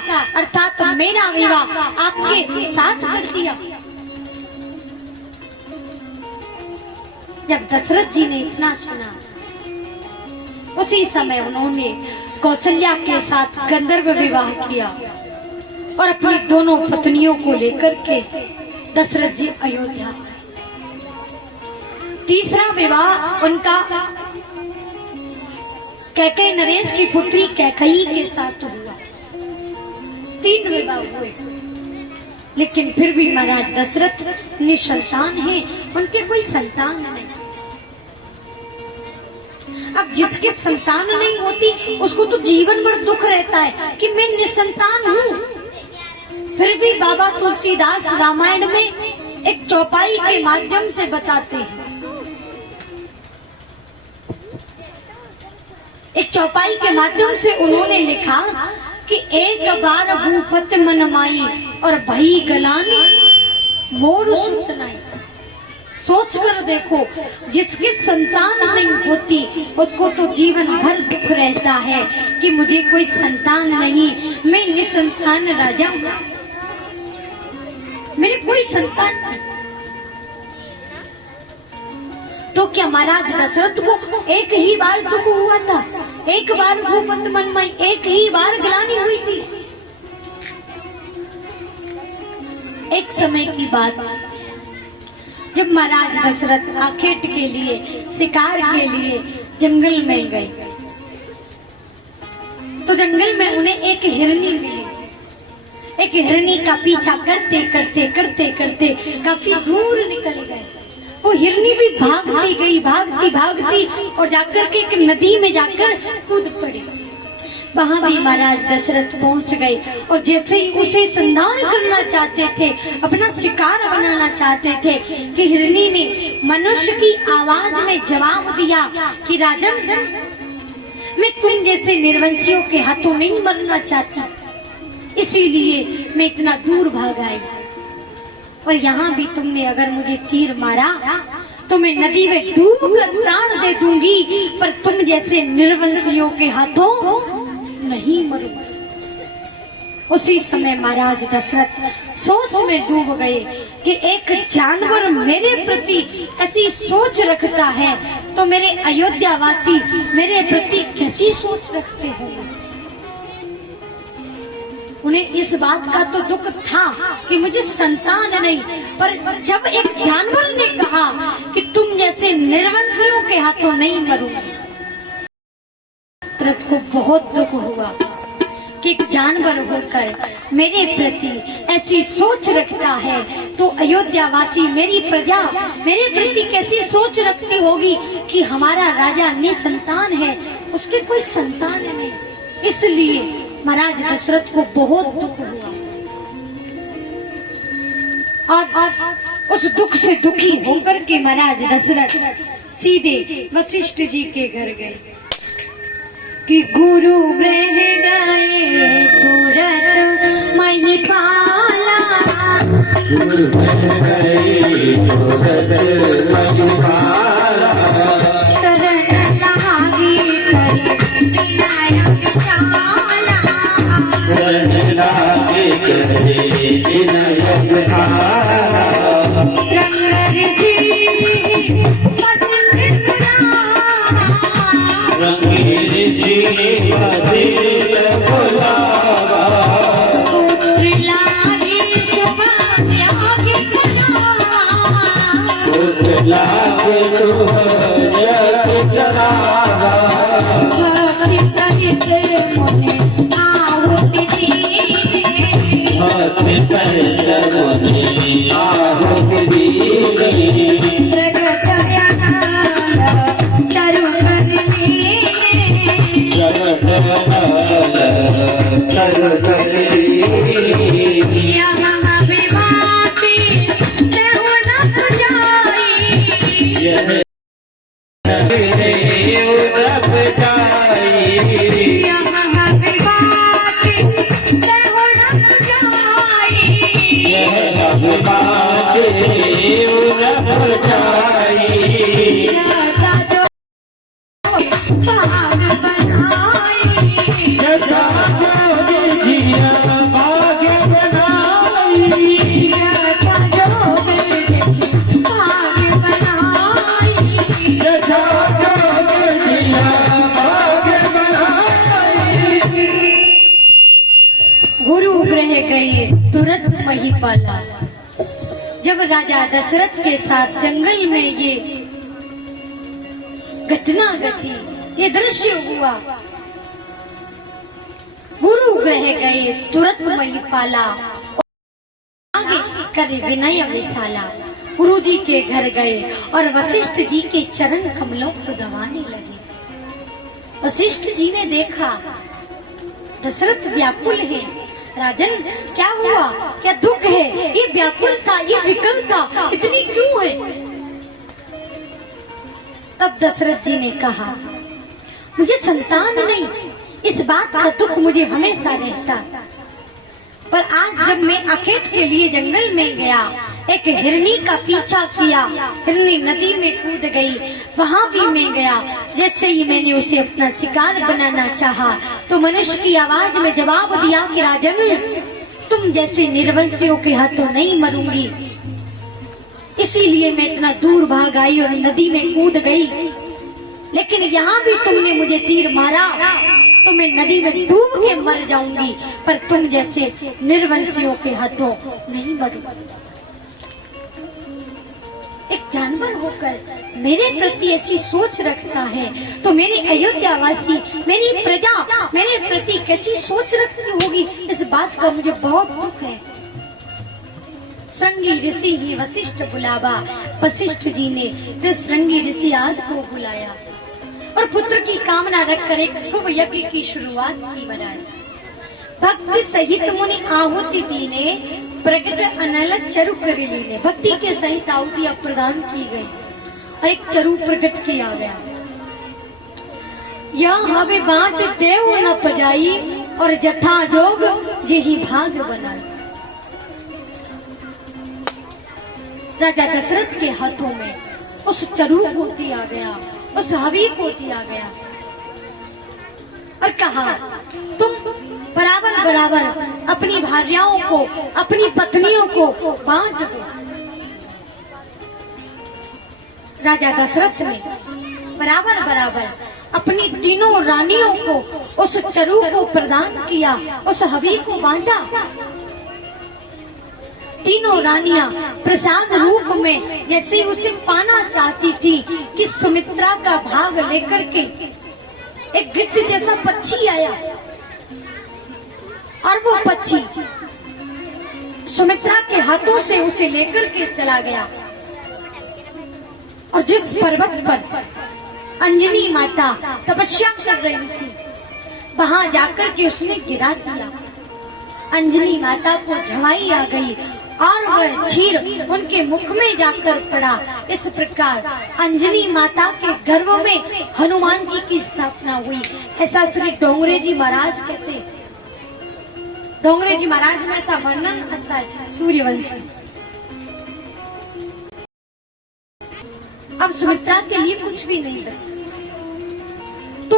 का अर्थात मेरा विवाह आपके साथ कर दिया। जब दशरथ जी ने इतना सुना, उसी समय उन्होंने कौशल्या के साथ गंधर्व विवाह किया और अपनी दोनों पत्नियों को लेकर के दशरथ जी अयोध्या। तीसरा विवाह उनका कैकेयी नरेश की पुत्री कैकेयी के साथ हुआ। 3 विवाह हुए, लेकिन फिर भी महाराज दशरथ निसंतान हैं, उनके कोई संतान नहीं। अब जिसके संतान नहीं होती उसको तो जीवन भर दुख रहता है कि मैं निसंतान हूँ। फिर भी बाबा तुलसीदास रामायण में एक चौपाई के माध्यम से बताते हैं। एक चौपाई के माध्यम से उन्होंने लिखा कि एक बार भूपत मन माई और भई गलान मोर सुत नहीं। सोच कर देखो, जिसकी संतान नहीं होती उसको तो जीवन भर दुख रहता है कि मुझे कोई संतान नहीं, मैं निसंतान राजा हूँ, मेरे कोई संतान नहीं। तो क्या महाराज दशरथ को एक ही बार दुख हुआ था? एक बार भूपत मन में एक ही बार ग्लानि हुई थी? एक समय की बात, जब महाराज दशरथ आखेट के लिए, शिकार के लिए जंगल में गए, तो जंगल में उन्हें एक हिरनी मिली। एक हिरनी का पीछा करते करते करते करते काफी दूर निकल गए। वो हिरनी भी भागती गई, भागती भागती, और जाकर के एक नदी में जाकर कूद पड़ी। वहां भी महाराज दशरथ पहुंच गए और जैसे ही उसे संधान करना चाहते थे, अपना शिकार बनाना चाहते थे, कि हिरनी ने मनुष्य की आवाज में जवाब दिया कि राजन, मैं तुम जैसे निर्वंशियों के हाथों नहीं मरना चाहती, इसीलिए मैं इतना दूर भाग आई। और यहाँ भी तुमने अगर मुझे तीर मारा तो मैं नदी में डूब कर प्राण दे दूंगी, पर तुम जैसे निर्वंशियों के हाथों नहीं मरूंगी। उसी समय महाराज दशरथ सोच में डूब गए कि एक जानवर मेरे प्रति ऐसी सोच रखता है तो मेरे अयोध्यावासी मेरे प्रति कैसी सोच रखते होंगे। उन्हें इस बात का तो दुख था कि मुझे संतान नहीं, पर जब एक जानवर ने कहा कि तुम जैसे निर्वंशियों के हाथों नहीं मरूंगी, दशरथ को बहुत दुख हुआ कि एक जानवर होकर मेरे प्रति ऐसी सोच रखता है तो अयोध्यावासी, मेरी प्रजा मेरे प्रति कैसी सोच रखती होगी कि हमारा राजा निसंतान है, उसके कोई संतान नहीं। इसलिए महाराज दशरथ को बहुत दुख हुआ और उस दुख से दुखी होकर के महाराज दशरथ सीधे वशिष्ठ जी के घर गए कि गुरु रह गए तुरंत महिपाला, गुरु रह गए तुरंत महिपाला, शरण लागी करे विनायक चाला, शरण लागी करे विनायक चाला, रंग ऋषि बनाई गुरु ग्रह गए तुरंत महिपाला। जब राजा दशरथ के साथ जंगल में ये घटना घटी, ये दृश्य हुआ, गुरु ग्रह गए तुरंत महिपाला, आगे करे विनय विशाला। गुरु जी के घर गए और वशिष्ठ जी के चरण कमलों को दबाने लगे। वशिष्ठ जी ने देखा दशरथ व्याकुल है। राजन, क्या हुआ, क्या दुख है, ये व्याकुलता, ये विकलता इतनी क्यों है? तब दशरथ जी ने कहा, मुझे संतान नहीं, इस बात का दुख मुझे हमेशा रहता, पर आज जब मैं अखेट के लिए जंगल में गया, एक हिरनी का पीछा किया, हिरनी नदी में कूद गई, वहाँ भी मैं गया। जैसे ही मैंने उसे अपना शिकार बनाना चाहा, तो मनुष्य की आवाज में जवाब दिया कि राजन, तुम जैसे निर्वंशियों के हाथों नहीं मरूंगी, इसीलिए मैं इतना दूर भाग आई और नदी में कूद गई। लेकिन यहाँ भी तुमने मुझे तीर मारा तो मैं नदी में डूब के मर जाऊंगी, पर तुम जैसे निर्वंशियों के हाथों नहीं मरूंगी। एक जानवर होकर मेरे प्रति ऐसी सोच रखता है, तो मेरे अयोध्यावासी, मेरी प्रजा मेरे प्रति कैसी सोच रखती होगी, इस बात का मुझे बहुत दुख है। श्रृंगी ऋषि ही वशिष्ठ बुलावा। वशिष्ठ जी ने फिर श्रृंगी ऋषि आदि को बुलाया और पुत्र की कामना रखकर एक शुभ यज्ञ की शुरुआत की। महाराज भक्ति सहित मुनि आहुति दीने, प्रकट अनल चरु करेली ने, भक्ति के सहित आहुतियां प्रदान की गई और एक चरु प्रकट किया गया। यह हवे बांट देव न पजाई और जथा जोग यही भाग बनाई। राजा दशरथ के हाथों में उस चरु को दिया गया, उस हवी को दिया गया और कहा, तुम बराबर बराबर अपनी भार्याओं को, अपनी पत्नियों को बांट दो। राजा दशरथ ने बराबर बराबर अपनी तीनों रानियों को उस चरु को प्रदान किया, उस हवी को बांटा। तीनों रानियां प्रसाद रूप में जैसे उसे पाना चाहती थी कि सुमित्रा का भाग लेकर के एक गिद्ध जैसा पक्षी आया और वो पक्षी सुमित्रा के हाथों से उसे लेकर के चला गया और जिस पर्वत पर अंजनी माता तपस्या कर रही थी, वहां जाकर के उसने गिरा दिया। अंजनी माता को झवाई आ गई और वह चीर उनके मुख में जाकर पड़ा। इस प्रकार अंजनी माता के गर्भ में हनुमान जी की स्थापना हुई। ऐसा श्री डोंगरे जी महाराज कहते। डोंगरे जी महाराज में ऐसा वर्णन आता है सूर्यवंश में। अब सुमित्रा के लिए कुछ भी नहीं बचा, तो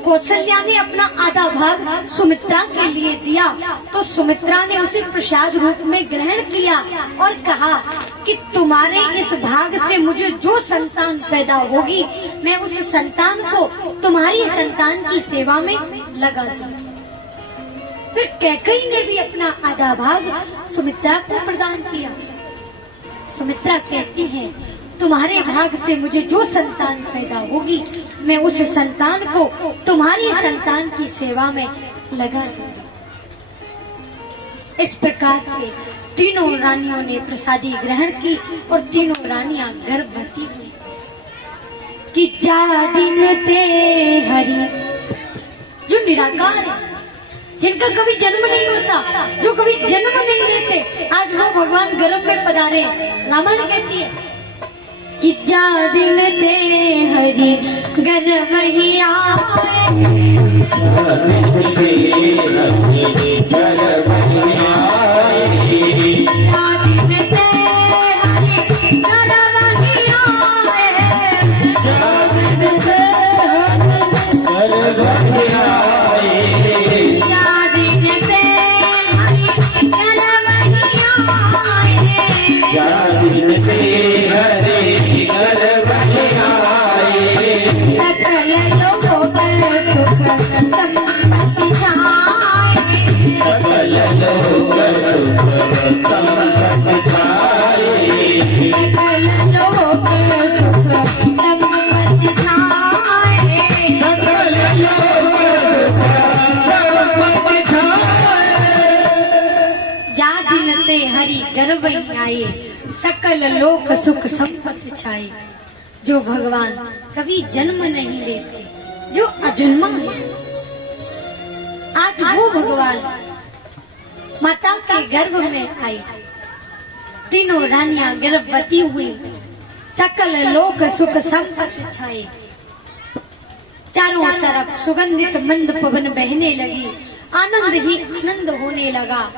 कौशल्या ने अपना आधा भाग सुमित्रा के लिए दिया, तो सुमित्रा ने उसे प्रसाद रूप में ग्रहण किया और कहा कि तुम्हारे इस भाग से मुझे जो संतान पैदा होगी, मैं उस संतान को तुम्हारी संतान की सेवा में लगा दूंगी। फिर कैकेयी ने भी अपना आधा भाग सुमित्रा को प्रदान किया। सुमित्रा कहती है, तुम्हारे भाग से मुझे जो संतान पैदा होगी, मैं उस संतान को तुम्हारी संतान की सेवा में लगा दूंगी। इस प्रकार से तीनों रानियों ने प्रसादी ग्रहण की और तीनों रानियां गर्भवती हुई। कि जा दिन ते हरि, जो निराकार है, जिनका कभी जन्म नहीं होता, जो कभी जन्म नहीं लेते, आज वो भगवान गर्भ में पधारे। रामायण कहती है कि जा दिन ते हरि गर्भ ही आए, जा दिन ते हरि गर्भ ही आए, जा दिन ते हरि गर्भ ही आए, जा दिन ते हरि गर्भ ही आए, जा दिन ते हरि गर्भ ही आए, जा दिन ते हरि सकल लोगों पर सुख संपत्ति छाए, हरि गर्व आए, सकल लोक सुख संपत्ति छाए। जो भगवान कभी जन्म नहीं लेते, जो अजन्मा है, आज वो भगवान माता के गर्भ में आई। तीनों रानियां गर्भवती हुई, सकल लोक सुख संपत्ति छाए। चारों तरफ सुगंधित मंद पवन बहने लगी, आनंद ही आनंद होने लगा।